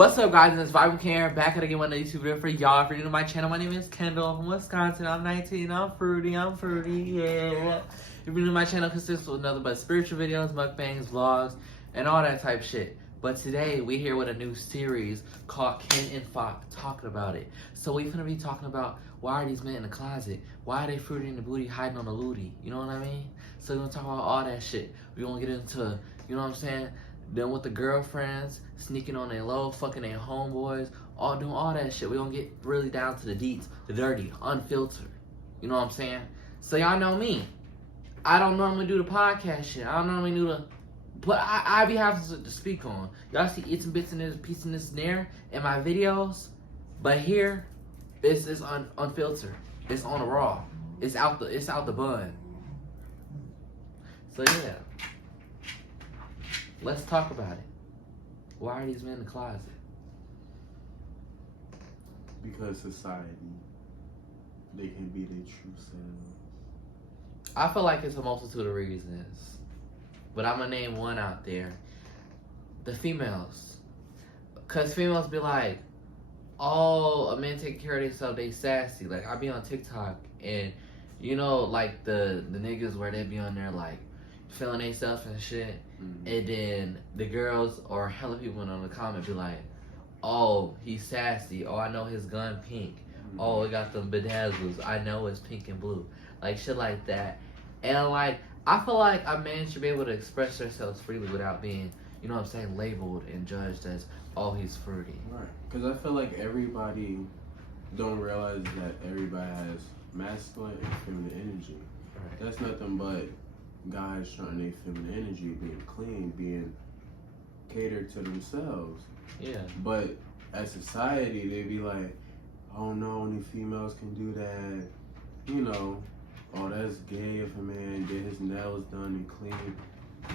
What's up, guys? It's Vibe Karen back at again with another YouTube video for y'all. If you're new to my channel, my name is Kendle. I'm from Wisconsin. I'm 19. I'm fruity. Yeah. If you're new to my channel, consists of nothing but spiritual videos, mukbangs, vlogs, and all that type shit. But today we here with a new series called Ken and Fox talking about it. So we finna be talking about why are these men in the closet? Why are they fruity in the booty hiding on the looty? You know what I mean? So we're gonna talk about all that shit. We're gonna get into, you know what I'm saying? Then with the girlfriends, sneaking on their low, fucking their homeboys, all doing all that shit. We're gonna get really down to the deets, the dirty, unfiltered. You know what I'm saying? So y'all know me. I don't normally do the podcast shit. I don't normally do the, but I be having to speak on. Y'all see it's and bits and this, piece and this and there in my videos, but here, it's unfiltered. It's on the raw. It's out the bun. So yeah. Let's talk about it. Why are these men in the closet? Because society, they can be their true selves. I feel like it's a multitude of reasons. But I'm going to name one out there. The females. Because females be like, oh, a man take care of themselves, they sassy. Like, I be on TikTok and, you know, like the niggas where they be on there like, feeling themselves and shit. Mm-hmm. And then the girls or hella people in the comment be like, oh, he's sassy. Oh, I know his gun pink. Mm-hmm. Oh, it got them bedazzles. I know it's pink and blue. Like shit like that. And like, I feel like a man should be able to express themselves freely without being, you know what I'm saying, labeled and judged as, oh, he's fruity. Right. Because I feel like everybody don't realize that everybody has masculine and feminine energy. Right. That's nothing but guys trying their feminine energy, being clean, being catered to themselves. Yeah. But as society, they be like, oh no, only females can do that. You know, oh, that's gay if a man get his nails done and clean.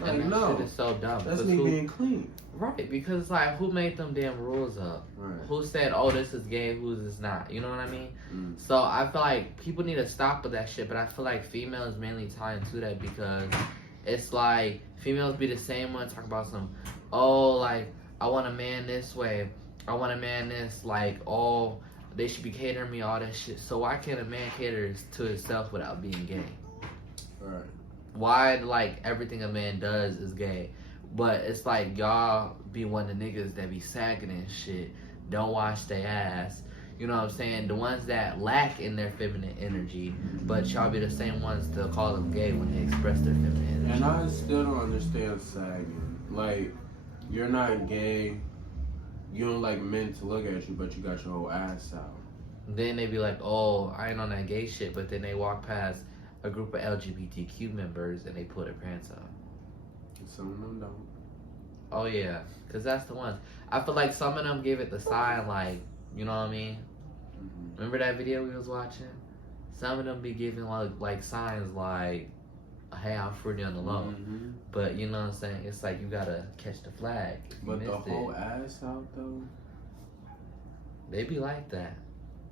Like, and that no, shit is so dumb. That's me being clean. Right, because like, who made them damn rules up? Right. Who said, oh, this is gay, who is not? You know what I mean? So I feel like people need to stop with that shit, but I feel like females mainly tie into that because it's like, females be the same one talking about some, oh, like, I want a man this way, I want a man this, like, oh, they should be catering me, all that shit. So why can't a man cater to himself without being gay? Right. Why, like, everything a man does is gay? But it's like, y'all be one of the niggas that be sagging and shit, don't wash their ass. You know what I'm saying? The ones that lack in their feminine energy, but y'all be the same ones to call them gay when they express their feminine energy. And I still don't understand sagging. Like, you're not gay, you don't like men to look at you, but you got your whole ass out. Then they be like, oh, I ain't on that gay shit, but then they walk past a group of LGBTQ members and they pull their pants up. Some of them don't. Oh yeah, because that's the ones. I feel like some of them give it the sign, like, you know what I mean? Mm-hmm. Remember that video we was watching? Some of them be giving like signs like, hey, I'm fruity on the low. Mm-hmm. But you know what I'm saying? It's like you gotta catch the flag. But the whole ass out though? They be like that.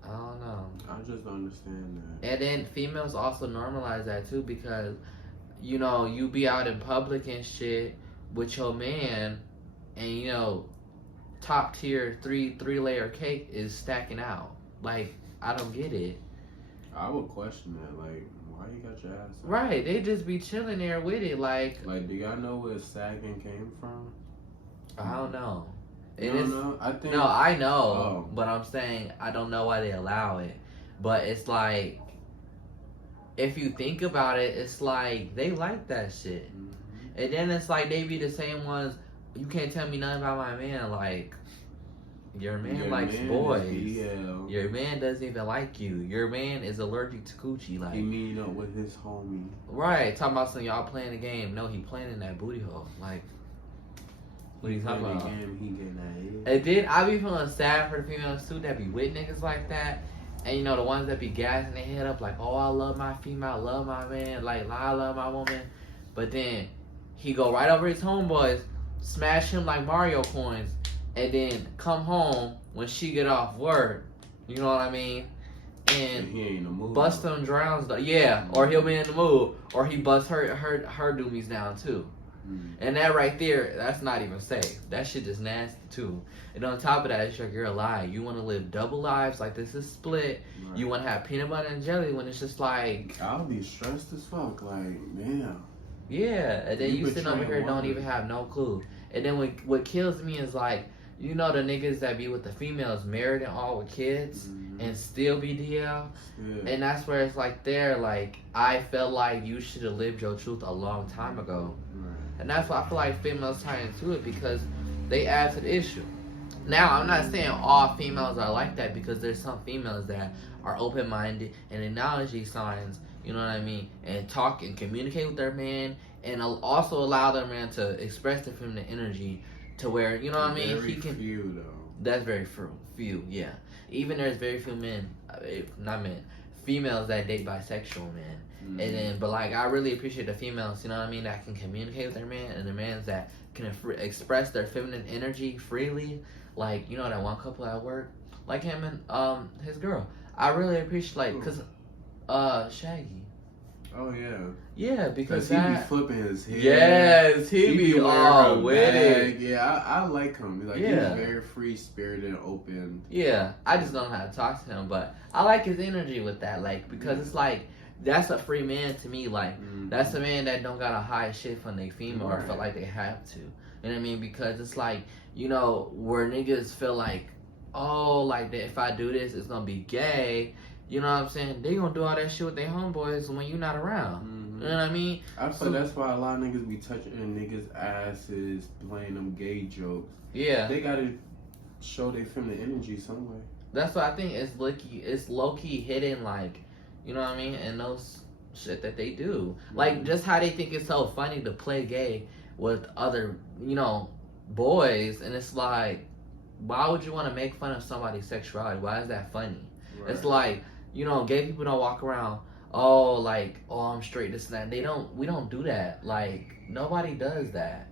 I don't know. I just don't understand that. And then females also normalize that too because, you know, you be out in public and shit with your man and, you know, top tier three layer cake is stacking out. Like, I don't get it. I would question that. Like, why you got your ass out? Right, they just be chilling there with it. Like, do y'all know where sagging came from? I don't know. I know, but I'm saying I don't know why they allow it. But it's like, if you think about it, it's like they like that shit. Mm-hmm. And then it's like they be the same ones, you can't tell me nothing about my man. Like, your man likes boys. Your man doesn't even like you. Your man is allergic to coochie. Like, he meeting up with his homie. Right, talking about some y'all playing the game. No, he playing in that booty hole. Like, what are you talking about? He getting that. And then I be feeling sad for the females too that be with niggas like that. And you know, the ones that be gassing their head up like, oh, I love my female, I love my man, like, I love my woman. But then he go right over his homeboys, smash him like Mario coins, and then come home when she get off work. You know what I mean? And he ain't in the mood. Bust them drowns. Yeah, or he'll be in the mood, or he bust her doomies down too. And that right there, that's not even safe. That shit is nasty too. And on top of that, it's like you're alive. You want to live double lives, like this is split. Right. You want to have peanut butter and jelly when it's just like... I'll be stressed as fuck, like, man. Yeah, and then you sitting over here don't even have no clue. And then what kills me is like, you know the niggas that be with the females married and all with kids and still be DL? Yeah. And that's where it's like like, I felt like you should have lived your truth a long time ago. Right. And that's why I feel like females tie into it because they add to the issue. Now, I'm not saying all females are like that because there's some females that are open-minded and acknowledge these signs, you know what I mean, and talk and communicate with their man and also allow their man to express their feminine energy to where, you know what I mean, he can... few, though. That's very few, yeah. Even there's very few men, not men, females that date bisexual men. And then, but like, I really appreciate the females, you know what I mean, that can communicate with their man, and the mans that can express their feminine energy freely. Like, you know, that one couple at work, like him and his girl. I really appreciate, like, cause Shaggy. Oh yeah. Yeah, because he be flipping his head. Yes, he be all with it. Yeah, I like him. Like, he's very free spirited and open. Yeah, I just don't know how to talk to him, but I like his energy with that. Like, because it's like, that's a free man to me. Like, that's a man that don't gotta hide shit from their female or feel like they have to. You know what I mean? Because it's like, you know, where niggas feel like, oh, like, if I do this, it's gonna be gay. You know what I'm saying? They gonna do all that shit with their homeboys when you not around. You know what I mean? I feel that's why a lot of niggas be touching niggas' asses, playing them gay jokes. Yeah. They gotta show their feminine energy somewhere. That's what I think. It's low-key hidden, like, you know what I mean? And those shit that they do. Like, just how they think it's so funny to play gay with other, you know, boys. And it's like, why would you want to make fun of somebody's sexuality? Why is that funny? Right. It's like, you know, gay people don't walk around, oh, I'm straight, this and that. We don't do that. Like, nobody does that.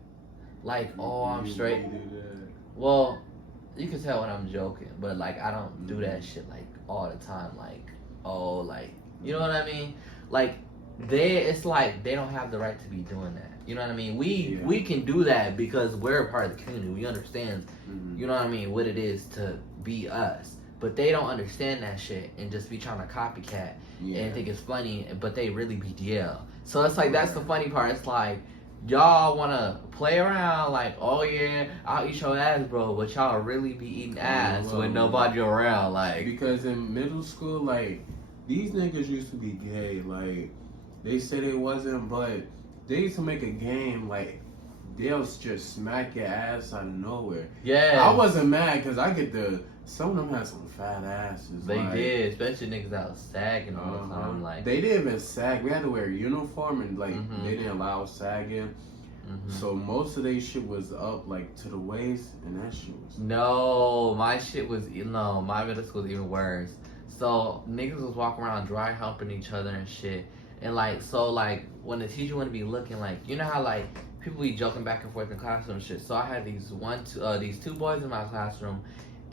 Like, oh, I'm straight. Well, you can tell when I'm joking, but, like, I don't do that shit, like, all the time. Like, oh, like, you know what I mean? Like, it's like they don't have the right to be doing that. You know what I mean? We can do that because we're a part of the community. We understand, you know what I mean, what it is to be us. But they don't understand that shit and just be trying to copycat and think it's funny, but they really be DL. So it's like, that's the funny part. It's like, y'all want to play around like, oh yeah, I'll eat your ass, bro, but y'all really be eating ass with nobody around. Like, because in middle school, like, these niggas used to be gay. Like, they said they wasn't, but they used to make a game, like, they'll just smack your ass out of nowhere. Yeah. I wasn't mad because I get some of them had some fat asses. They did, especially niggas that was sagging all the time. Like, they didn't even sag. We had to wear a uniform and like they didn't allow sagging. So most of their shit was up like to the waist, and that shit was. No, my middle school was even worse. So niggas was walking around dry humping each other and shit, and like when the teacher wouldn't be looking, like, you know how like people be joking back and forth in classroom and shit. So I had these two boys in my classroom.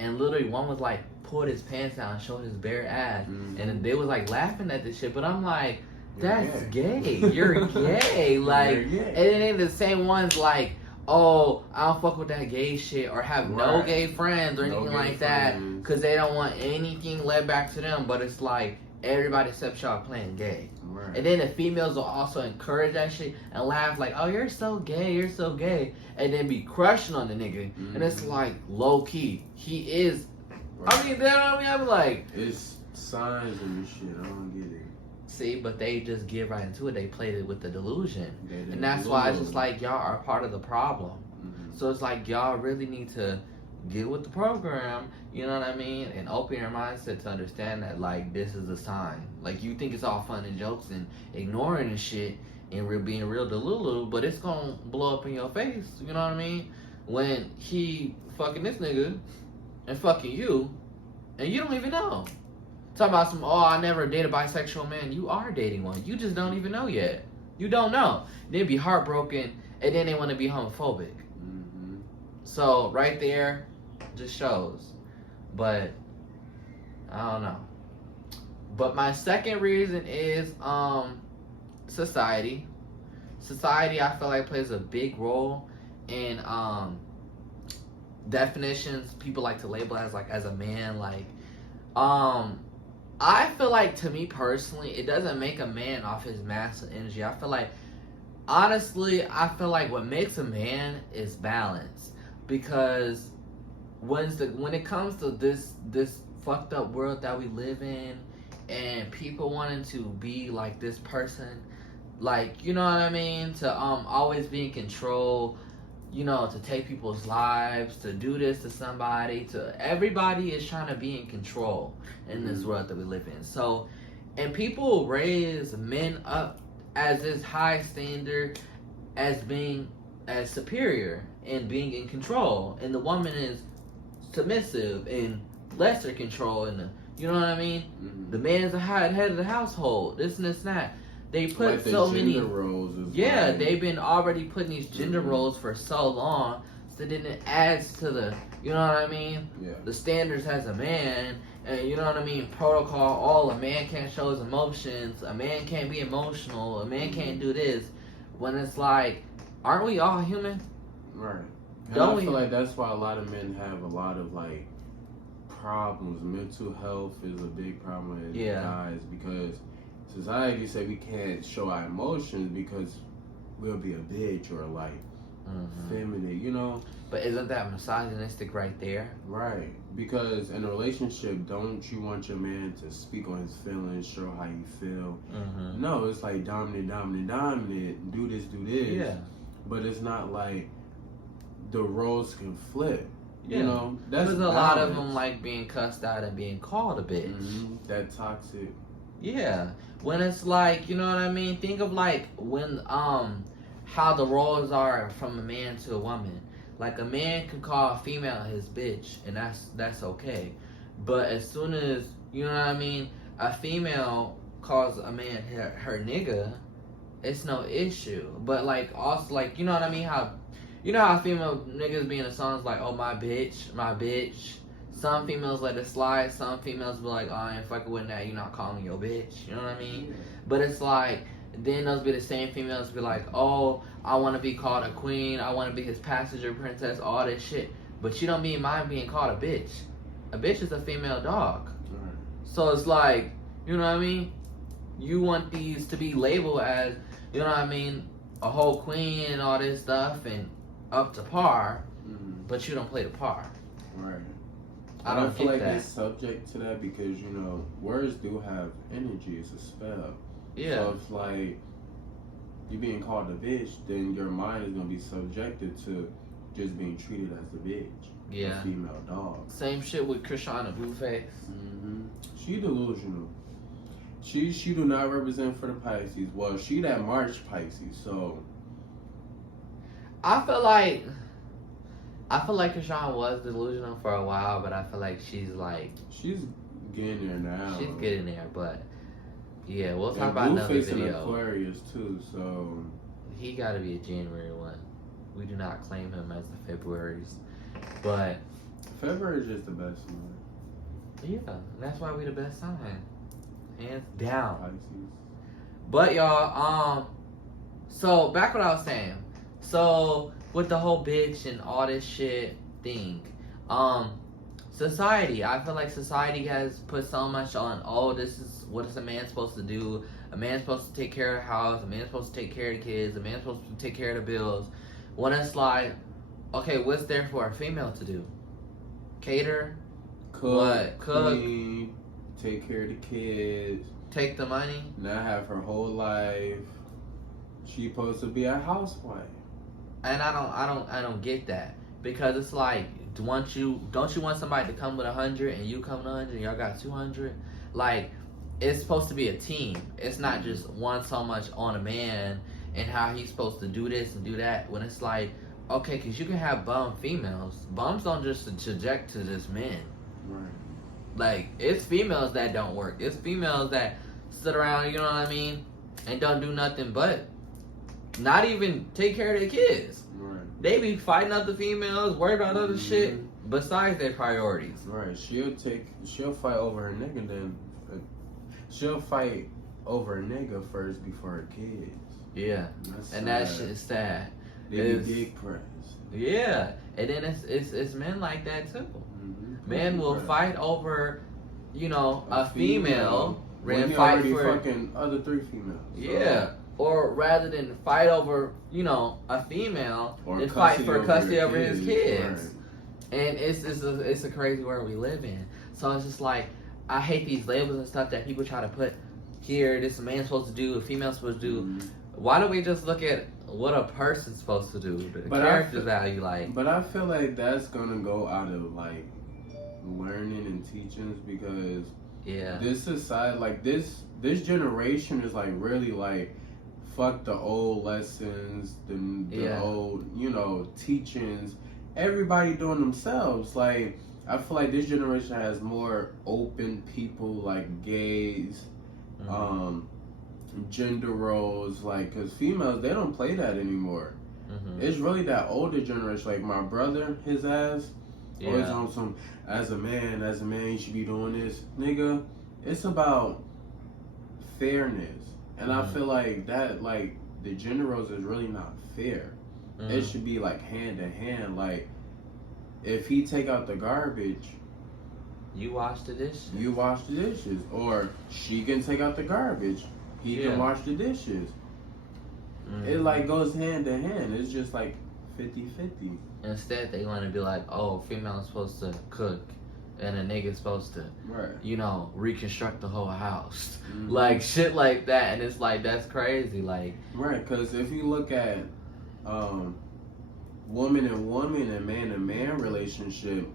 And literally, one was like, pulled his pants down and showed his bare ass. And they was like laughing at this shit. But I'm like, that's gay. You're gay. Like, and it ain't the same ones like, oh, I don't fuck with that gay shit. Or have no gay friends or anything like that. Because they don't want anything led back to them. But it's like, everybody except y'all playing gay. Right. And then the females will also encourage that shit and laugh like, oh, you're so gay, you're so gay. And then be crushing on the nigga. And it's like, low key, he is. Right. I mean, you know what I mean? I'm like, it's signs and shit. I don't get it. See, but they just get right into it. They played it with the delusion. And that's why it's just like, y'all are part of the problem. So it's like, y'all really need to get with the program, you know what I mean, and open your mindset to understand that, like, this is a sign. Like, you think it's all fun and jokes and ignoring and shit and being real delulu, but it's gonna blow up in your face, you know what I mean, when he fucking this nigga and fucking you, and you don't even know. Talking about some, oh, I never dated a bisexual man. You are dating one. You just don't even know yet. You don't know. They'd be heartbroken, and then they want to be homophobic. So, right there, just shows. But, I don't know. But my second reason is, society. society, I feel like, plays a big role in definitions people like to label as a man. I feel like, to me personally, it doesn't make a man off his masculine energy. I feel like, honestly, what makes a man is balance. Because when it comes to this fucked up world that we live in, and people wanting to be like this person, like, you know what I mean, to always be in control, you know, to take people's lives, to do this to somebody, to everybody is trying to be in control in this world that we live in. So, and people raise men up as this high standard, as being as superior and being in control, and the woman is submissive and lesser control, and you know what I mean. The man's the head of the household. This and this and that. They put like the so many roles. they've been already putting these gender roles for so long, so then it adds to the, you know what I mean. Yeah. The standards as a man, and you know what I mean. Protocol. All, a man can't show his emotions. A man can't be emotional. A man can't do this. When it's like, aren't we all human? Right. And Don't I we? feel like that's why a lot of men have a lot of like problems. Mental health is a big problem with guys, because society say we can't show our emotions because we'll be a bitch or like feminine, you know. But isn't that misogynistic right there? Right. Because in a relationship, don't you want your man to speak on his feelings, show how you feel? No, it's like dominant, do this, Yeah. But it's not like the roles can flip. Yeah. You know, that's because a lot of them like being cussed out and being called a bitch. That toxic. Yeah. When it's like, you know what I mean? Think of like when how the roles are from a man to a woman. Like, a man can call a female his bitch, and that's okay. But as soon as, you know what I mean, a female calls a man her nigga, it's no issue. But like, also, like, you know what I mean, how female niggas be in the songs like, oh, my bitch. Some females let it slide. Some females be like, oh, I ain't fucking with that. You not calling me your bitch. You know what I mean? Yeah. But it's like, then those be the same females be like, oh, I want to be called a queen. I want to be his passenger princess. All this shit. But you don't mind being called a bitch. A bitch is a female dog. Right. So it's like, you know what I mean? You want these to be labeled as, you know what I mean, a whole queen and all this stuff and up to par, but you don't play the par. Right. I don't feel like that. it's subject to that because, you know, words do have energy. It's a spell. Yeah. So it's like you being called a bitch, then your mind is gonna be subjected to just being treated as a bitch. Yeah. A female dog. Same shit with Krishana Blueface. She delusional. She do not represent for the Pisces. Well, she that March Pisces, so I feel like Krishana was delusional for a while, but I feel like she's getting there now. She's getting there, but yeah, we'll talk about another Blueface in video. Aquarius too, so He got to be a January one. We do not claim him as the February's, but February is just the best month. yeah, that's why we the best sign, hands down. Pisces. But y'all, so back what I was saying. So with the whole bitch and all this shit thing, society. I feel like society has put so much on. Oh, this is what is a man supposed to do? A man's supposed to take care of the house. A man's supposed to take care of the kids. A man's supposed to take care of the bills. When it's like, okay, what's there for a female to do? Cater, Cook, cook, clean, take care of the kids, take the money, not have her whole life. She supposed to be a housewife. and I don't get that, because it's like, don't you want somebody to come with 100 and you come with 100 and y'all got 200? Like, it's supposed to be a team. It's not just one so much on a man and how he's supposed to do this and do that. When it's like, okay, because you can have bum females. Bums don't just subject to just men. Right. Like, it's females that don't work. It's females that sit around, you know what I mean, and don't do nothing but not even take care of their kids. Right. They be fighting other females, worried about other shit besides their priorities. Right. She'll fight over her nigga, then she'll fight over a nigga first before her kids. Yeah, That's and sad. that shit's sad. They be dick pressed. Yeah, and then it's men like that too. Mm-hmm. Men will fight over, you know, a female. When he fight already for fucking other 3 females. So. yeah. Or rather than fight over, you know, a female, Or then fight for custody over kids. his kids. Right. And it's a crazy world we live in. So it's just like, I hate these labels and stuff that people try to put here. This a man's supposed to do, a female's supposed to do. Mm-hmm. Why don't we just look at what a person's supposed to do? The character value, like. But I feel like that's gonna go out of like learning and teachings because this society, like this generation is like really like fuck the old lessons, the old, you know, teachings. Everybody doing themselves. Like I feel like this generation has more open people, like gays, gender roles, like because females they don't play that anymore. It's really that older generation. Like my brother, his ass always on some as a man you should be doing this, nigga. It's about fairness, and I feel like that like the gender roles is really not fair. It should be like hand to hand. Like if he take out the garbage, you wash the dishes. You wash the dishes, or she can take out the garbage. He can wash the dishes. It like goes hand to hand. It's just like 50-50. Instead, they want to be like, oh, female's supposed to cook, and a nigga's supposed to, you know, reconstruct the whole house. Like shit like that, and it's like that's crazy. Like because if you look at woman and woman and man relationship,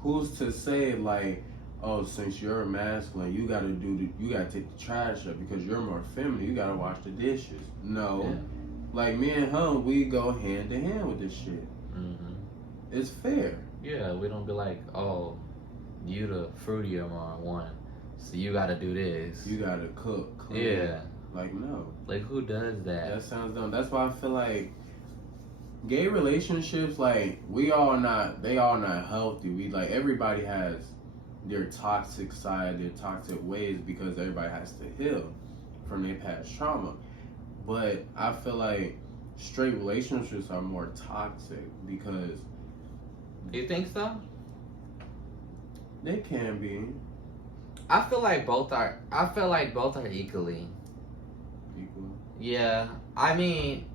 who's to say like, oh, since you're masculine, you gotta take the trash up because you're more feminine. You gotta wash the dishes. No, like me and him, we go hand to hand with this shit. It's fair. Yeah, we don't be like, oh, you the fruitier one, so you gotta do this. You gotta cook. Clean. Yeah. Like no. Like who does that? That sounds dumb. That's why I feel like gay relationships, like they all not healthy. We like everybody has their toxic side, their toxic ways because everybody has to heal from their past trauma. But I feel like straight relationships are more toxic because you think so? They can be. I feel like both are equally. Equal. Yeah. I mean,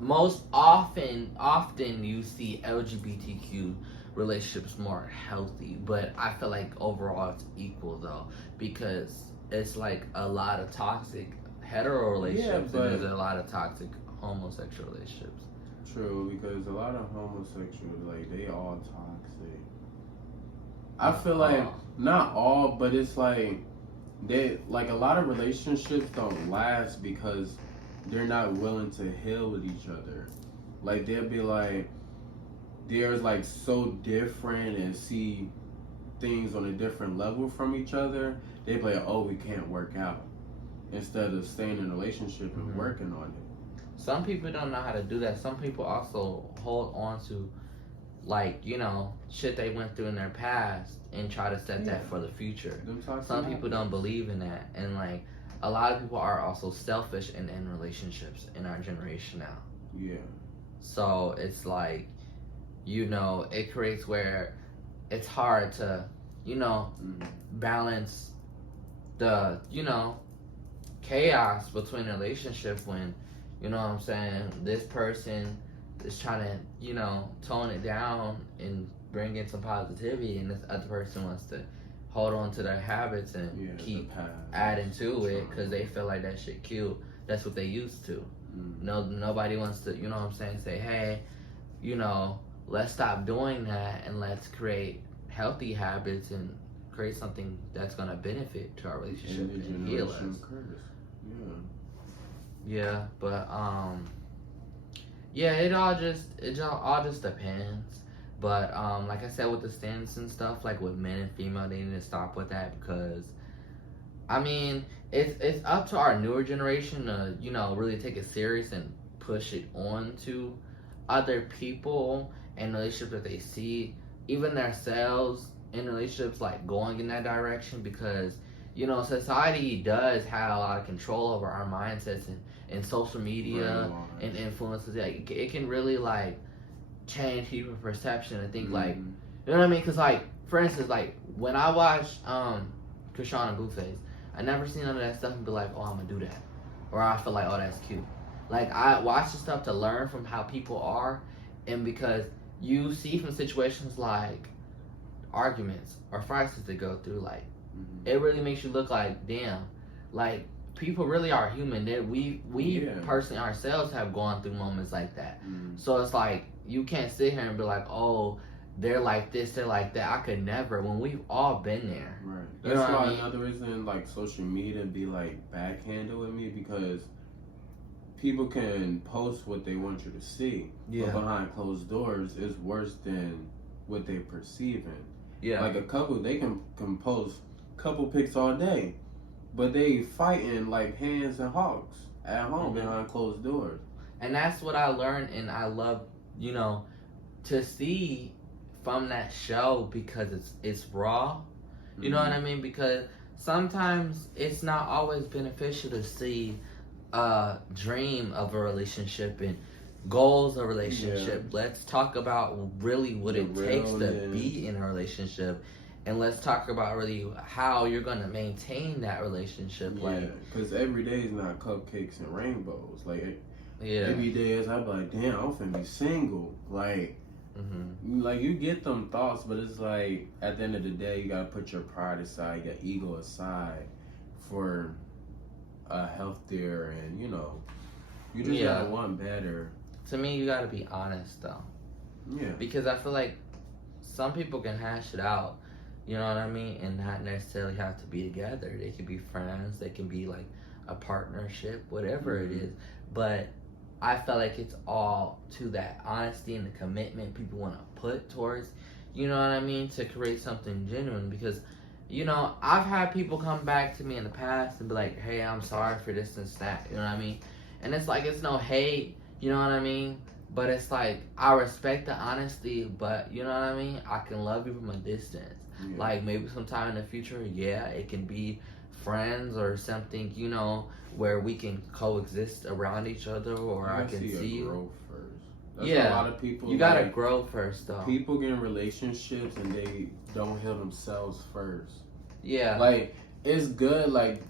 most often you see LGBTQ relationships more healthy, but I feel like overall it's equal though, because it's like a lot of toxic hetero relationships and there's a lot of toxic homosexual relationships. True, because a lot of homosexuals, like, they all toxic. I feel like not all, but it's like they like a lot of relationships don't last because they're not willing to heal with each other. Like they'll be like they're like so different and see things on a different level from each other. They be like, oh, we can't work out, instead of staying in a relationship and working on it. Some people don't know how to do that. Some people also hold on to, like, you know, shit they went through in their past and try to set that for the future. Some people don't believe in that. And, like, a lot of people are also selfish in relationships in our generation now. Yeah. So it's like, you know, it creates where it's hard to, you know, balance the, you know, chaos between a relationship when, you know what I'm saying, this person is trying to, you know, tone it down and bring in some positivity, and this other person wants to hold on to their habits and keep adding to it because they feel like that shit cute. That's what they used to. No, nobody wants to, you know what I'm saying, say, hey, you know, let's stop doing that and let's create healthy habits and create something that's going to benefit to our relationship and heal us. Yeah, but yeah, it all just depends. But like I said, with the standards and stuff, like with men and female, they need to stop with that because, I mean, it's up to our newer generation to, you know, really take it serious and push it on to other people and relationships that they see, even themselves in relationships, like going in that direction, because you know, society does have a lot of control over our mindsets and social media and influences. Like, it can really like change people's perception and think like, you know what I mean? Because like, for instance, like when I watched Krishan and Blueface, I never seen none of that stuff and be like, oh, I'm gonna do that, or I feel like, oh, that's cute. Like, I watch the stuff to learn from how people are, and because you see from situations like arguments or fights that they go through, like it really makes you look like, damn, like people really are human. That we personally ourselves have gone through moments like that. So it's like you can't sit here and be like, oh, they're like this, they're like that. I could never, when we've all been there. Right. That's why another reason like social media be like backhanded with me, because people can post what they want you to see, but behind closed doors is worse than what they perceiving. Like a couple, they can post couple pics all day, but they fighting like hands and hogs at home behind closed doors. And that's what I learned, and I love, you know, to see from that show, because it's raw. You know what I mean? Because sometimes it's not always beneficial to see a dream of a relationship and goals of a relationship. Let's talk about really what it takes to be in a relationship, and let's talk about really how you're gonna maintain that relationship. Because every day is not cupcakes and rainbows. Like every day is I'm like, damn, I'm finna be single. Like like you get them thoughts, but it's like at the end of the day, you gotta put your pride aside, your ego aside for a healthier, and you know, you just gotta want better. To me, you gotta be honest though. Because I feel like some people can hash it out, you know what I mean, and not necessarily have to be together. They can be friends, they can be like a partnership, whatever it is. But I feel like it's all to that honesty and the commitment people want to put towards, you know what I mean, to create something genuine. Because, you know, I've had people come back to me in the past and be like, hey, I'm sorry for this and that, you know what I mean? And it's like, it's no hate, you know what I mean? But it's like, I respect the honesty, but you know what I mean? I can love you from a distance. Like maybe sometime in the future, it can be friends or something, you know, where we can coexist around each other, or I can see you. Growth first. That's a lot of people. You gotta grow first, though. People get in relationships and they don't heal themselves first. Like it's good, like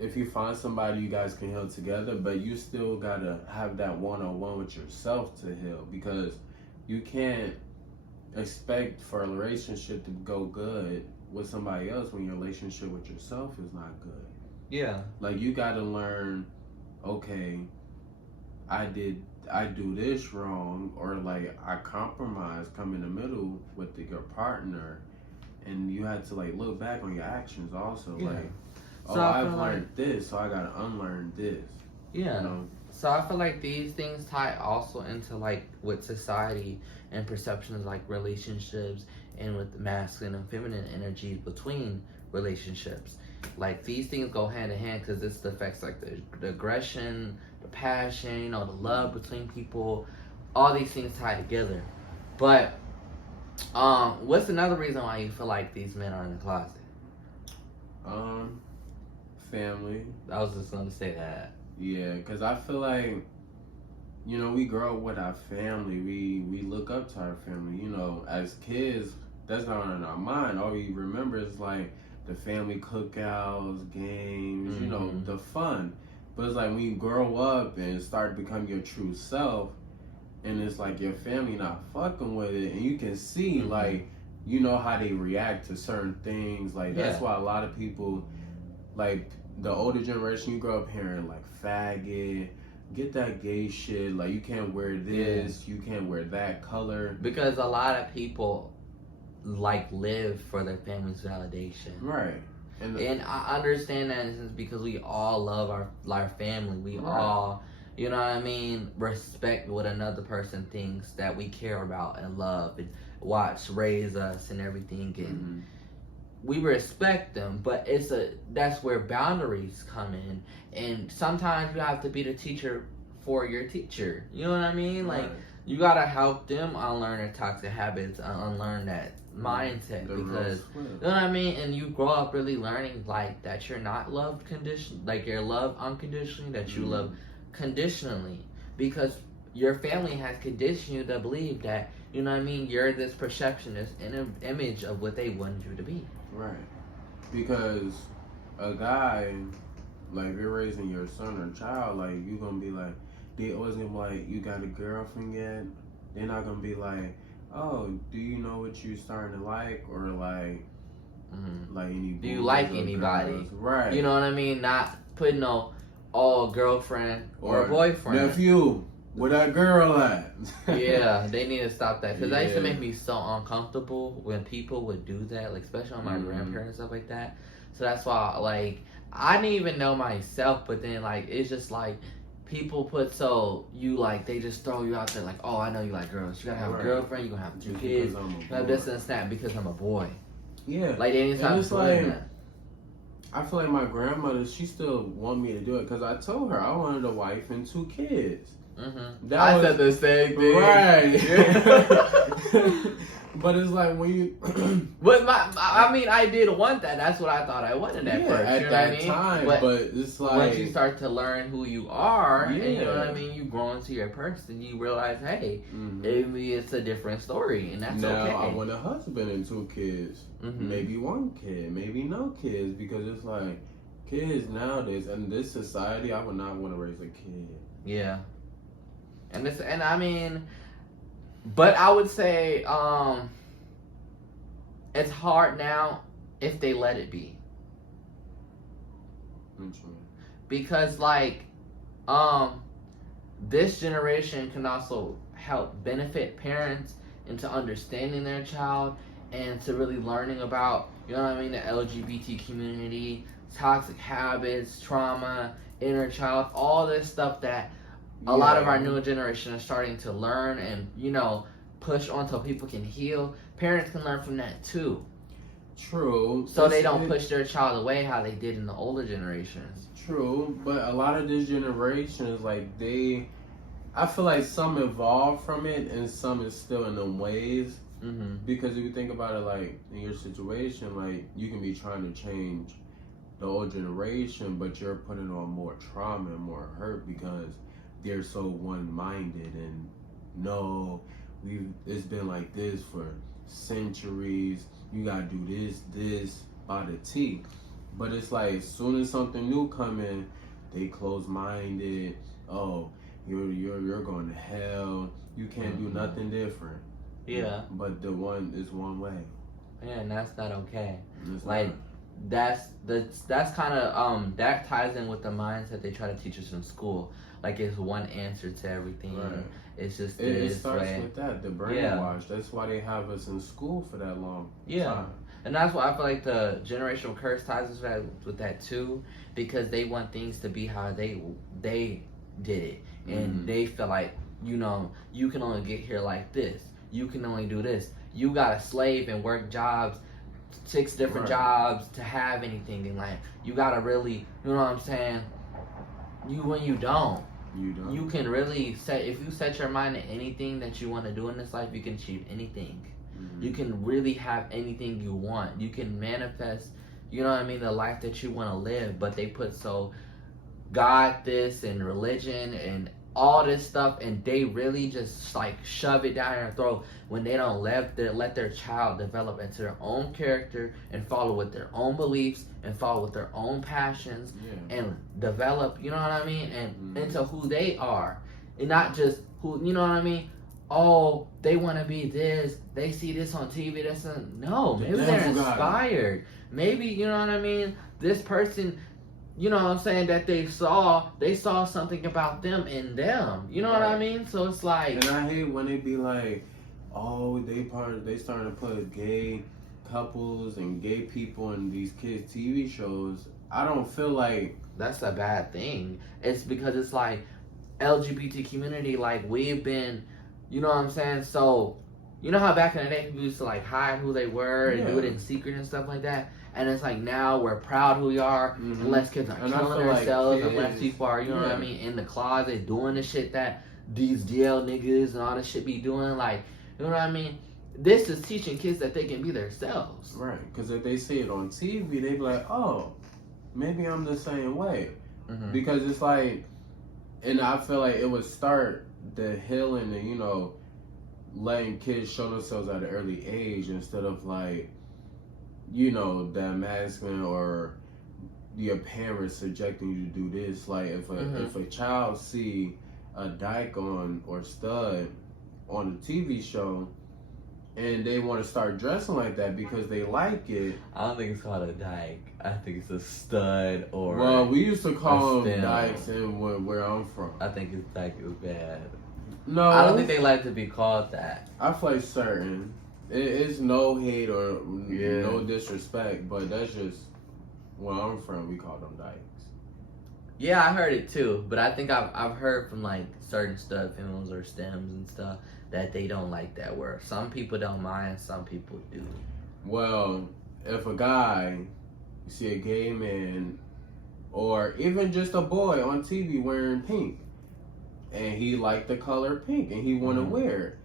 if you find somebody you guys can heal together, but you still gotta have that one-on-one with yourself to heal, because you can't expect for a relationship to go good with somebody else when your relationship with yourself is not good. Like you gotta learn, okay, I do this wrong, or like I compromise, come in the middle with your partner, and you had to like look back on your actions also. Like, so I've learned this, so I gotta unlearn this. You know? So I feel like these things tie also into like with society and perceptions, like relationships, and with the masculine and feminine energies between relationships. Like these things go hand in hand, because this affects like the aggression, the passion, you know, the love between people. All these things tie together. But what's another reason why you feel like these men are in the closet? Family. I was just gonna say that. Yeah, because I feel like, you know, we grow up with our family. We look up to our family. You know, as kids, that's not in our mind. All we remember is like the family cookouts, games, you know, the fun. But it's like when you grow up and start to become your true self, and it's like your family not fucking with it, and you can see like, you know, how they react to certain things. Like that's why a lot of people, like the older generation, you grow up hearing like faggot, get that gay shit, like you can't wear this, you can't wear that color. Because a lot of people like live for their family's validation. Right. And I understand that in a sense, because we all love our family. We all, you know what I mean, respect what another person thinks that we care about and love and watch raise us and everything. And we respect them, but that's where boundaries come in. And sometimes you have to be the teacher for your teacher. You know what I mean? Like you gotta help them unlearn their toxic habits, unlearn that mindset, The because rose flip. you know what I mean, and you grow up really learning like that you're not loved like you're loved unconditionally, that you love conditionally, because your family has conditioned you to believe that, you know what I mean, you're this perception, this image of what they wanted you to be. Right. Because a guy, like, if you're raising your son or child, like, you gonna be like, they always gonna be like, you got a girlfriend yet? They're not gonna be like, oh, do you know what you're starting to like? Or like, like any. Do you like anybody? Girls. Right. You know what I mean? Not putting no, girlfriend or boyfriend. Nephew, where that girl at? Yeah, they need to stop that, because that used to make me so uncomfortable when people would do that, like especially on my grandparents and stuff like that. So that's why, like, I didn't even know myself, but then like it's just like people put they just throw you out there like, oh, I know you like girls, you gotta have a girlfriend, you gonna have 2 kids, you have this and that because I'm a boy. Yeah, like they didn't stop doing that. I feel like my grandmother, she still want me to do it, because I told her I wanted a wife and 2 kids. I said the same thing. Right. But it's like when you but I did want that. That's what I thought I wanted at first. At that time. But it's like once you start to learn who you are, and you know what I mean, you grow into your person, you realize, hey, maybe it's a different story, and that's okay. Now I want a husband and 2 kids. Maybe 1 kid, maybe no kids, because it's like kids nowadays in this society, I would not want to raise a kid. Yeah. But I would say it's hard now if they let it be. Because like this generation can also help benefit parents into understanding their child and to really learning about, you know what I mean, the LGBT community, toxic habits, trauma, inner child, all this stuff that a lot of our newer generation is starting to learn and, you know, push on so people can heal. Parents can learn from that too. True. So they don't push their child away how they did in the older generations. True, but a lot of this generation is like I feel like some evolved from it and some is still in them ways. Because if you think about it, like in your situation, like you can be trying to change the old generation, but you're putting on more trauma and more hurt because they're so one-minded and no, it's been like this for centuries. You gotta do this by the T. But it's like as soon as something new come in, they close-minded. Oh, you're going to hell. You can't do nothing different. Yeah. But the one is one way. Yeah, and that's not okay. It's like not. that's kind of that ties in with the mindset they try to teach us in school. Like it's one answer to everything. Right. It's just it starts with that, the brainwash. That's why they have us in school for that long time. And that's why I feel like the generational curse ties us with that too, because they want things to be how they did it, and they feel like, you know, you can only get here like this. You can only do this. You got to slave and work jobs, 6 different jobs to have anything in life. You got to really, you know what I'm saying? When you don't. You can really if you set your mind to anything that you want to do in this life, you can achieve anything. You can really have anything you want. You can manifest, you know what I mean, the life that you want to live. But they put God this and religion and all this stuff, and they really just like shove it down your throat when they don't let their child develop into their own character and follow with their own beliefs and follow with their own passions and develop, you know what I mean, and into who they are, and not just who, you know what I mean. Oh, they want to be this. They see this on TV. No, maybe they're inspired. Maybe, you know what I mean, this person, you know what I'm saying, that they saw something about them in them. You know what I mean? So it's like... And I hate when they be like, oh, they starting to put gay couples and gay people in these kids' TV shows. I don't feel like... That's a bad thing. It's because it's like, LGBT community, like, we've been... You know what I'm saying? So, you know how back in the day people used to like hide who they were and do it in secret and stuff like that? And it's like now we're proud who we are, and less kids are killing themselves, and less people are, you know what I mean, in the closet doing the shit that these DL niggas and all this shit be doing. Like, you know what I mean? this is teaching kids that they can be themselves. Right, because if they see it on TV, they be like, oh, maybe I'm the same way. Mm-hmm. Because it's like, and I feel like it would start the healing and, you know, letting kids show themselves at an early age instead of like, you know, that masculine or your parents subjecting you to do this. Like if a child see a dyke on or stud on a TV show and they want to start dressing like that because they like it. I don't think it's called a dyke. I think it's a stud or. Well, we used to call them dykes in where I'm from. I think it's dyke is bad. No, I don't think they like to be called that. I feel like certain. It's no hate or no disrespect, but that's just where I'm from. We call them dykes. Yeah, I heard it too, but I think I've heard from like certain stud females or stems and stuff that they don't like that word. Some people don't mind, some people do. Well, if a guy, you see a gay man, or even just a boy on TV wearing pink, and he liked the color pink, and he want to wear it.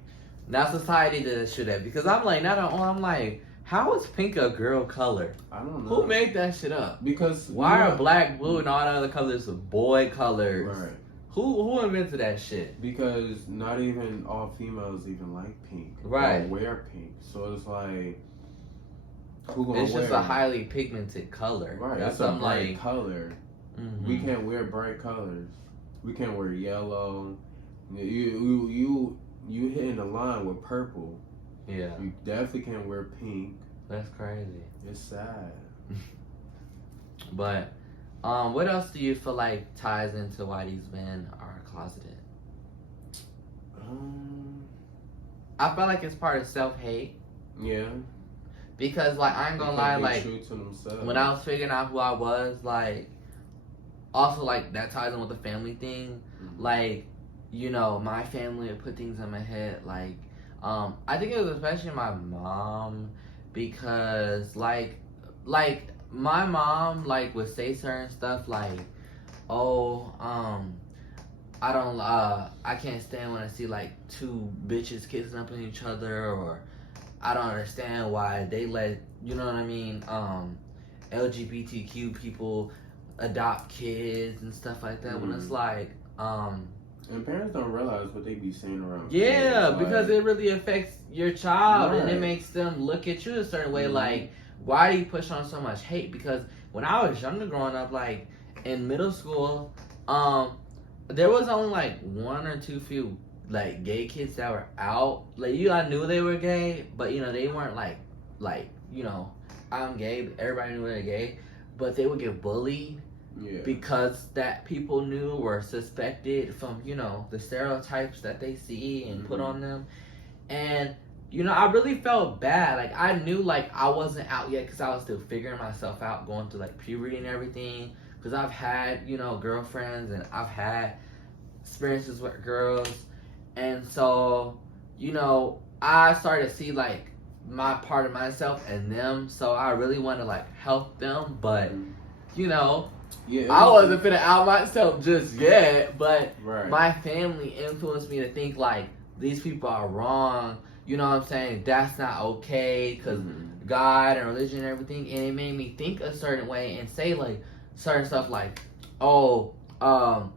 Now society does should that because I'm like I'm like, how is pink a girl color? I don't know. Who made that shit up? Because why are black, blue, and all the other colors boy colors? Right. Who invented that shit? Because not even all females even like pink. Right. Or wear pink. So it's like, who gonna it's wear just it? a highly pigmented color. Right. That's it's a bright like, color. Mm-hmm. We can't wear bright colors. We can't wear yellow. You hitting the line with purple. Yeah. You definitely can't wear pink. That's crazy. It's sad. But what else do you feel like ties into why these men are closeted? I feel like it's part of self-hate. Yeah. Because like I ain't gonna lie, like true to themselves. when I was figuring out who I was, like also like that ties in with the family thing. Mm-hmm. Like, you know, my family would put things in my head. Like, I think it was especially my mom because like my mom like would say certain stuff like, oh, I can't stand when I see like two bitches kissing up on each other, or I don't understand why they let, you know what I mean, LGBTQ people adopt kids and stuff like that. When it's like, and parents don't realize what they be saying around. Yeah, kids. because it really affects your child, and it Right. makes them look at you a certain way. Like, why do you push on so much hate? Because when I was younger, growing up, like in middle school, there was only like one or two few like gay kids that were out. Like I knew they were gay, but you know they weren't like you know, I'm gay. Everybody knew they're gay, but they would get bullied. Yeah. Because that people knew or suspected from, you know, the stereotypes that they see and put on them. And, you know, I really felt bad. Like, I knew, like, I wasn't out yet because I was still figuring myself out, going through, like, puberty and everything. Because I've had, you know, girlfriends and I've had experiences with girls. And so, you know, I started to see, like, my part of myself and them. So I really want to, like, help them. But, you know... Yeah, I wasn't finna out myself just yet, but right. my family influenced me to think like these people are wrong. You know what I'm saying? That's not okay because God and religion and everything, and it made me think a certain way and say like certain stuff like, "Oh, I'm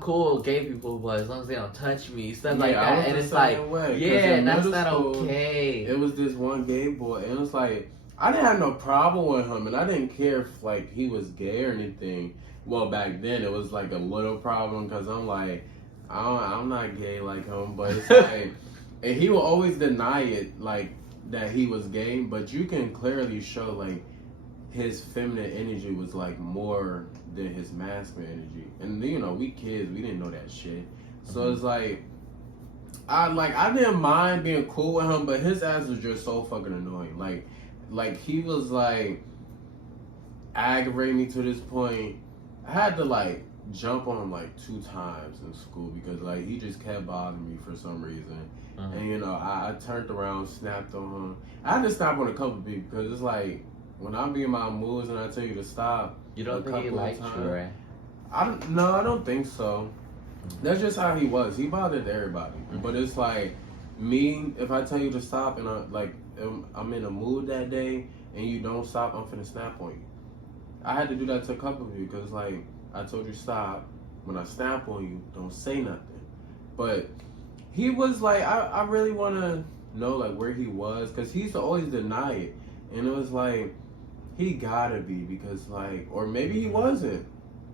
cool with gay people, but as long as they don't touch me, stuff like that." And it's like, yeah, that's not okay. It was this one gay boy, and it was like. I didn't have no problem with him, and I didn't care if like he was gay or anything. Well, back then it was like a little problem because I'm like, I'm not gay like him, but it's like, and he will always deny it, like that he was gay, but you can clearly show like his feminine energy was like more than his masculine energy, and you know we kids, we didn't know that shit, so it's like. I didn't mind being cool with him, but his ass was just so fucking annoying. Like he was like aggravating me to this point. I had to like jump on him like 2 times in school because like he just kept bothering me for some reason. And you know, I turned around, snapped on him. I had to stop on a couple of people because it's like when I be in my moods and I tell you to stop. You don't think he liked you, right? I don't think so. That's just how he was. He bothered everybody. But it's like Me, if I tell you to stop and I'm in a mood that day and you don't stop, I'm finna snap on you. I had to do that to a couple of you because like I told you stop. When I snap on you, don't say nothing. But he was like, I really want to know like where he was because he used to always deny it, and it was like he gotta be because like, or maybe he wasn't.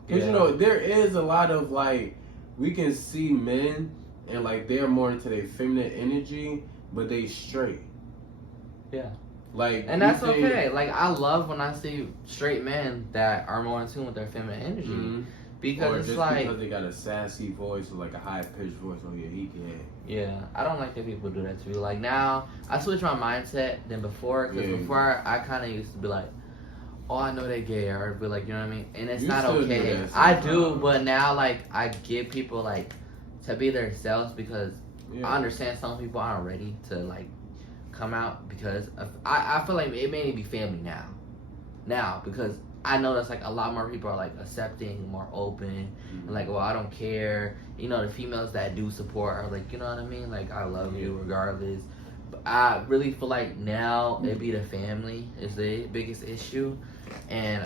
Because you know there is a lot of like we can see men and like they're more into their feminine energy, but they straight. Yeah. Like, and that's okay. Like, I love when I see straight men that are more in tune with their feminine energy. Mm-hmm. Because or it's just like, because they got a sassy voice or like a high pitched voice. Oh yeah, he can. Yeah, I don't like that people do that to me. Like, now I switch my mindset than before. Because before I kind of used to be like, oh, I know they gay, or be like, you know what I mean? And it's not okay. I do, but now like I give people like to be themselves because I understand some people aren't ready to like come out because I feel like it may be family now because I notice like a lot more people are like accepting, more open, and like, well, I don't care. You know, the females that do support are like, you know what I mean? Like, I love you regardless. But I really feel like now it be the family is the biggest issue, and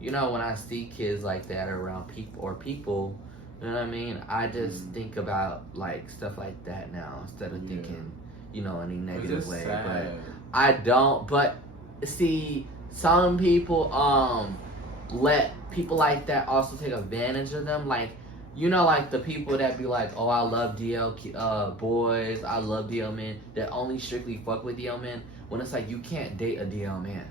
you know, when I see kids like that around people, you know what I mean? I just think about like stuff like that now instead of thinking, you know, any negative way. Sad. But I don't. But see, some people let people like that also take advantage of them. Like, you know, like the people that be like, oh, I love DL boys, I love DL men, that only strictly fuck with DL men. When it's like, you can't date a DL man.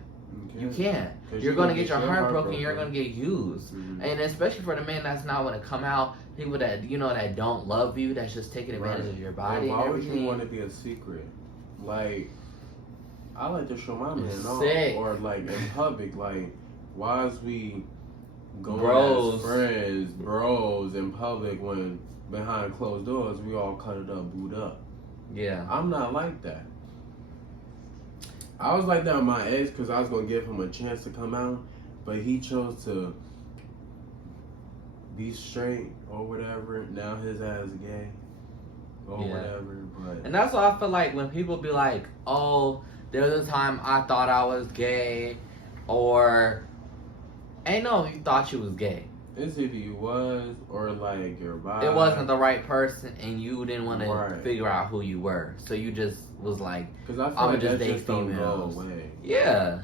You can't. You're gonna get your heart broken. You're gonna get used, and especially for the men that's not gonna come out. People that you know that don't love you, that's just taking advantage of your body. Why and would everything. you want to be a secret? Like, I like to show my man off, or like in public. Like, why is we going as friends, bros in public when behind closed doors we all cut it up, booed up? Yeah, I'm not like that. I was like that with my ex because I was gonna give him a chance to come out, but he chose to be straight or whatever. Now his ass is gay or whatever. But and that's why I feel like when people be like, "Oh, there was a time I thought I was gay," or ain't no, you thought you was gay. It's if you was or like your body. It wasn't the right person, and you didn't want to figure out who you were, so you just was like, "Because I feel I'm like just that date just don't females." go away. Yeah.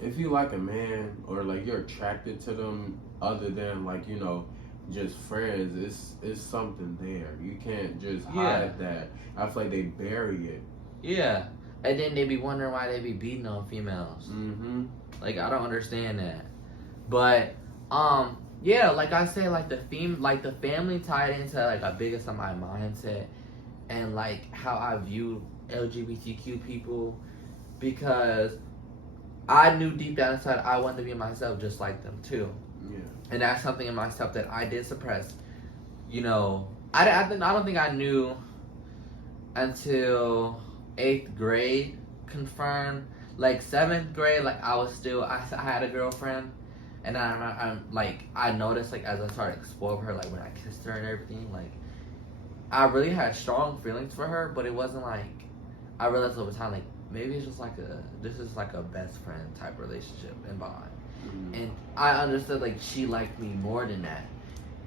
If you like a man or like you're attracted to them, other than like you know, just friends, it's something there. You can't just hide that. I feel like they bury it. Yeah. And then they be wondering why they be beating on females. Mm-hmm. Like, I don't understand that. But yeah, like I said, like the family tied into like a biggest of my mindset and like how I view LGBTQ people, because I knew deep down inside I wanted to be myself just like them too. Yeah. And that's something in myself that I did suppress. You know, I don't think I knew until 8th grade confirmed. Like 7th grade, like I had a girlfriend, and I'm like I noticed like as I started exploring her, like when I kissed her and everything, like I really had strong feelings for her, but it wasn't like I realized over time like maybe it's just like this is like a best friend type relationship and bond. And I understood like she liked me more than that,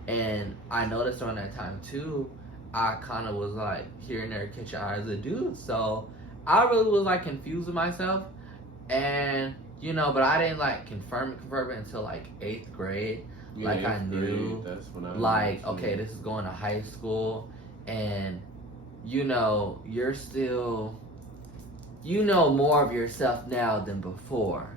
and I noticed during that time too, I kind of was like here and there catch your eye as a dude, so I really was like confused with myself, and you know, but I didn't like confirm it until like 8th grade. Yeah, like I knew, that's when I like okay, this is going to high school, and you know, you're still, you know more of yourself now than before.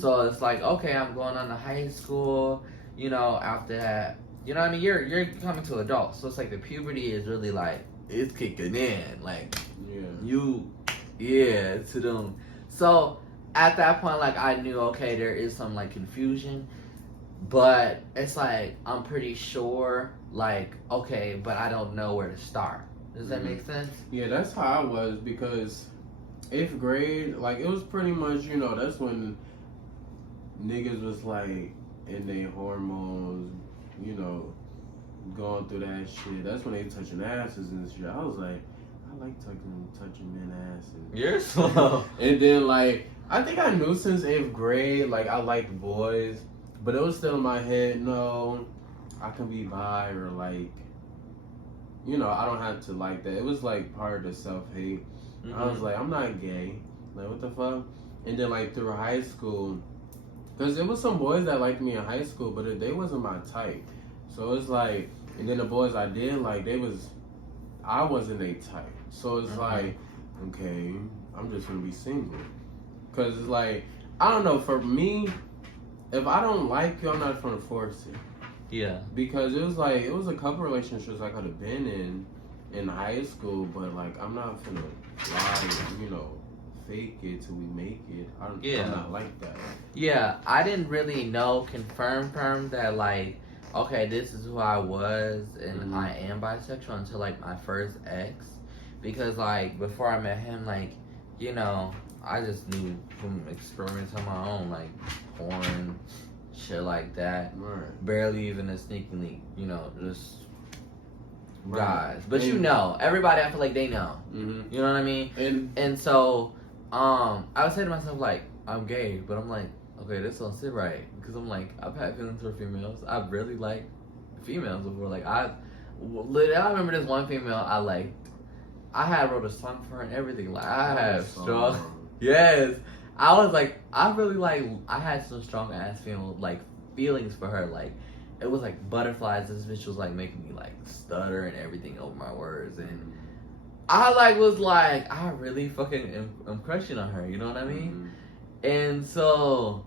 So it's like, okay, I'm going on to high school, you know, after that, you know what I mean? You're coming to adults. So it's like the puberty is really like, it's kicking in. Like, to them. So at that point, like, I knew, okay, there is some, like, confusion. But it's like, I'm pretty sure, like, okay, but I don't know where to start. Does that make sense? Yeah, that's how I was, because 8th grade, like, it was pretty much, you know, that's when niggas was like in their hormones, you know, going through that shit. That's when they touching asses and shit. I was like, like touching men ass. You're slow. And then like I think I knew since 8th grade like I liked boys, but it was still in my head. No, I can be bi or like, you know, I don't have to like that. It was like part of the self-hate. I was like, I'm not gay. Like, what the fuck? And then like through high school, because there was some boys that liked me in high school, but they wasn't my type. So it's like, and then the boys I did like, I wasn't a type. So it's like, okay, I'm just gonna be single. Because it's like, I don't know, for me, if I don't like you, I'm not gonna force it. Yeah. Because it was a couple relationships I could have been in high school, but like, I'm not gonna lie, you know, fake it till we make it. I'm not like that. Yeah, I didn't really know confirm that like, okay, this is who I was and I am bisexual until like my first ex, because like before I met him, like, you know, I just knew from experience on my own, like porn, shit like that. Right. Barely even a sneaking leak, you know, just guys. But you know, everybody I feel like they know. You know what I mean? And so I would say to myself like, I'm gay, but I'm like, okay, this don't sit right, because I'm like, I've had feelings for females. I've really liked females before. Like I remember this one female I liked. I had wrote a song for her and everything. Like I had strong. Yes, I was like, I really like. I had some strong ass female like feelings for her. Like it was like butterflies. This bitch was like making me like stutter and everything over my words, and I like was like, I really fucking am crushing on her. You know what I mean? And so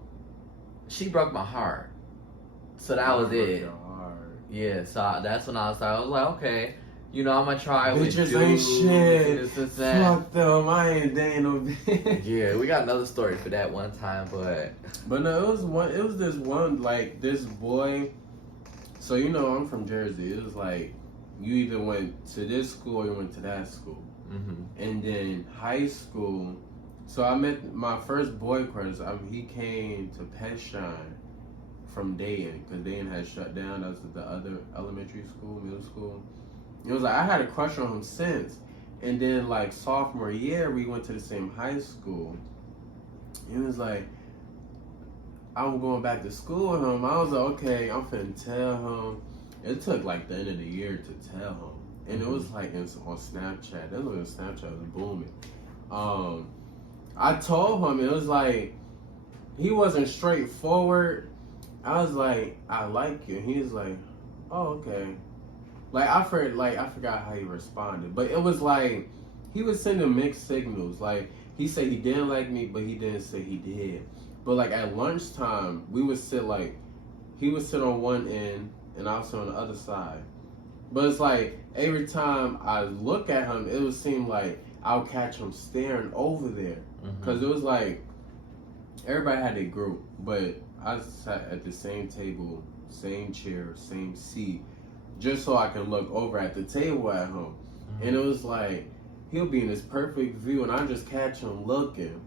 she broke my heart. So that was it. Yeah, so that's when I was like, okay, you know, I'm gonna try with bitches ain't shit. Fuck them, I ain't dating no bitch. Yeah, we got another story for that one time, but no, it was this one, like, this boy. So, you know, I'm from Jersey. It was like, you either went to this school or you went to that school. And then high school, so I met my first boy crush. He came to Pet Shine from Dayton, because Dayton had shut down. That was the other elementary school, middle school. It was like, I had a crush on him since. And then like sophomore year, we went to the same high school. It was like, I'm going back to school with him. I was like, okay, I'm finna tell him. It took like the end of the year to tell him. And it was like on Snapchat. That was when Snapchat was booming. I told him, it was like, he wasn't straightforward. I was like, I like you. He was like, oh, okay. Like, I forgot how he responded. But it was like, he was sending mixed signals. Like, he said he didn't like me, but he didn't say he did. But like at lunchtime, we would sit like, he would sit on one end and I would sit on the other side. But it's like, every time I look at him, it would seem like I would catch him staring over there. Because it was like, everybody had a group, but I sat at the same table, same chair, same seat, just so I can look over at the table at him. And it was like, he'll be in this perfect view, and I just catch him looking.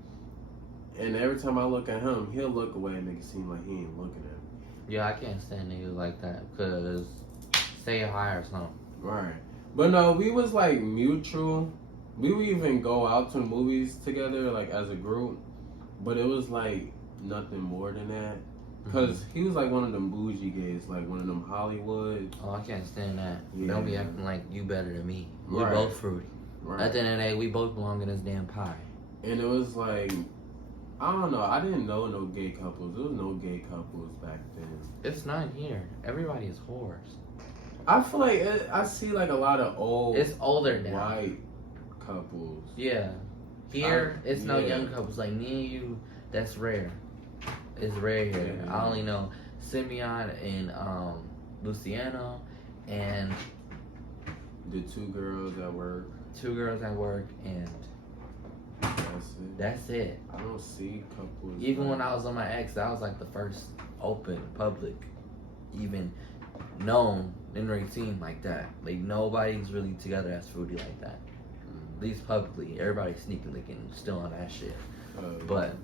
And every time I look at him, he'll look away and make it seem like he ain't looking at me. Yeah, I can't stand niggas like that, because say hi or something. Right. But no, we was like mutual. We would even go out to movies together, like as a group. But it was like nothing more than that. Because he was like one of them bougie gays, like one of them Hollywood. Oh, I can't stand that. Yeah. Don't be acting like you better than me. We're Right. both fruity. Right. At the end of the day, we both belong in this damn pie. And it was like, I don't know. I didn't know no gay couples. There was no gay couples back then. It's not here. Everybody is whores. I feel like I see like a lot of old. It's older now. White couples. Yeah. Here, it's no young couples. Like me and you, that's rare. It's rare here. Yeah. I only know Simeon and Luciano and The two girls at work. two girls at work, and that's it. I don't see couples. Even when I was on my ex, that was like the first open, public, even known in the scene like that. Like nobody's really together as fruity like that. At least publicly, everybody's sneaky licking, still on that shit. But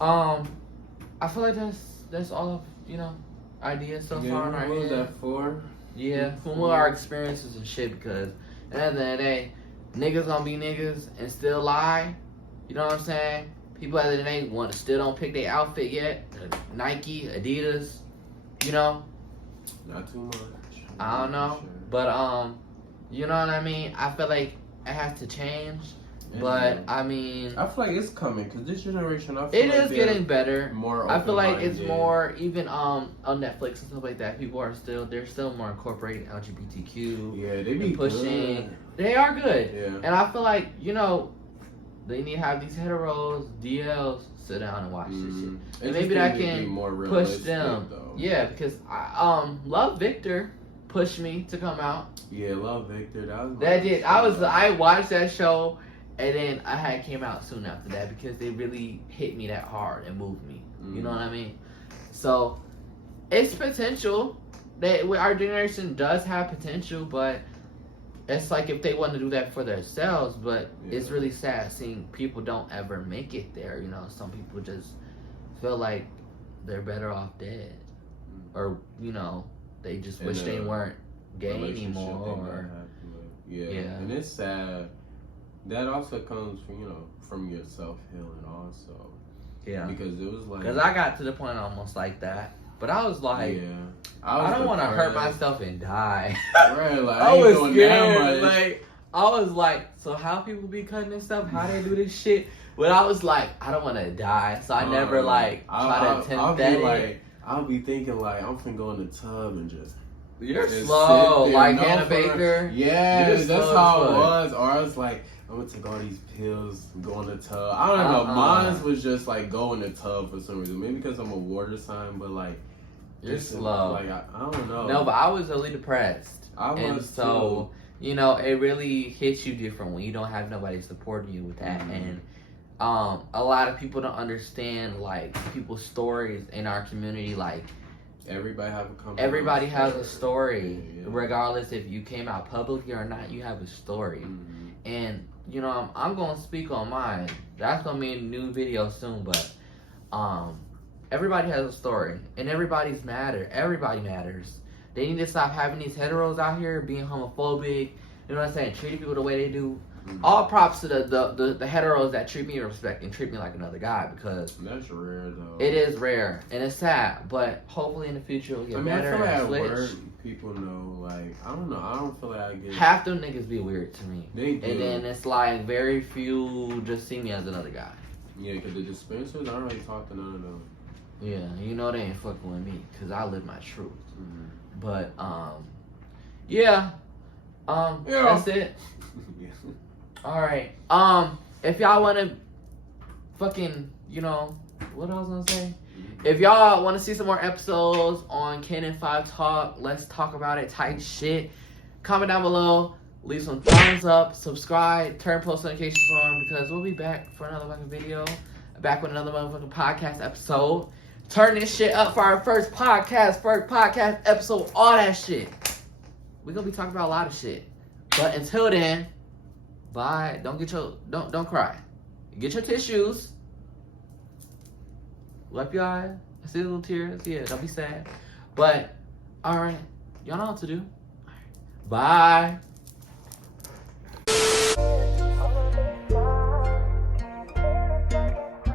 I feel like that's all of, you know, ideas so far in our head. What was that for? Yeah, from what our experiences and shit, because at the end of the day, niggas gonna be niggas and still lie. You know what I'm saying? People at the end of the day still don't pick their outfit yet. Nike, Adidas, you know. Not too much. I don't know, Sure. but you know what I mean. I feel like it has to change, but I mean, I feel like it's coming because this generation, I feel it like is getting better. More. I feel like it's open-minded. more even on Netflix and stuff like that. People are still more incorporating LGBTQ. Yeah, they be pushing. good. They are good, Yeah. and I feel like they need to have these heteros, DLs sit down and watch this shit. And maybe that can push them. Though. Yeah, because I Love Victor pushed me to come out. Yeah, Love Victor. I watched that show, and then I had came out soon after that because they really hit me that hard and moved me. You know what I mean? So it's potential. Our generation does have potential, but it's like if they want to do that for themselves, but it's really sad seeing people don't ever make it there. Some people just feel like they're better off dead, or they just wish they weren't gay anymore. Yeah, and it's sad. That also comes from your self healing also. Yeah, because it was like I got to the point almost like that. But I was like, I don't want to hurt myself and die. Right, like, I was scared. Like, I was like, so how people be cutting this stuff? How they do this shit? But I was like, I don't want to die, so I never try to attempt that. I'll be thinking like, I'm finna go in the tub and just. You're slow, like Hannah Baker. Yeah, that's how it was. Or I was like, I'm gonna take all these pills, go in the tub. I don't know. Mine was just like go in the tub for some reason. Maybe because I'm a water sign, but like. You're slow. Like I don't know. No, but I was really depressed. And so, it really hits you different when you don't have nobody supporting you with that. And a lot of people don't understand like people's stories in our community. Like everybody has a story, regardless if you came out publicly or not. You have a story, and I'm gonna speak on mine. That's gonna be a new video soon, but everybody has a story, and everybody matters. They need to stop having these heteros out here being homophobic. You know what I'm saying? Treating people the way they do. All props to the heteros that treat me with respect and treat me like another guy, because that's rare though. It is rare and it's sad, but hopefully in the future it'll get better. I feel like at work, people know, like, I don't know. I don't feel like I get half them niggas be weird to me. They do. And then it's like very few just see me as another guy. Yeah, because the dispensers, I don't really talk to none of them. Yeah, they ain't fucking with me because I live my truth. But yeah, that's it. All right. If y'all want to fucking, what I was gonna say. If y'all want to see some more episodes on Canon 5 Talk, let's talk about it type shit, comment down below, leave some thumbs up, subscribe, turn post notifications on, because we'll be back for another fucking video, back with another motherfucking podcast episode. Turn this shit up for our first podcast episode, all that shit. We're gonna be talking about a lot of shit. But until then, bye. Don't cry. Get your tissues. Wipe your eyes. I see the little tears. Yeah, don't be sad. But alright. Y'all know what to do. Bye.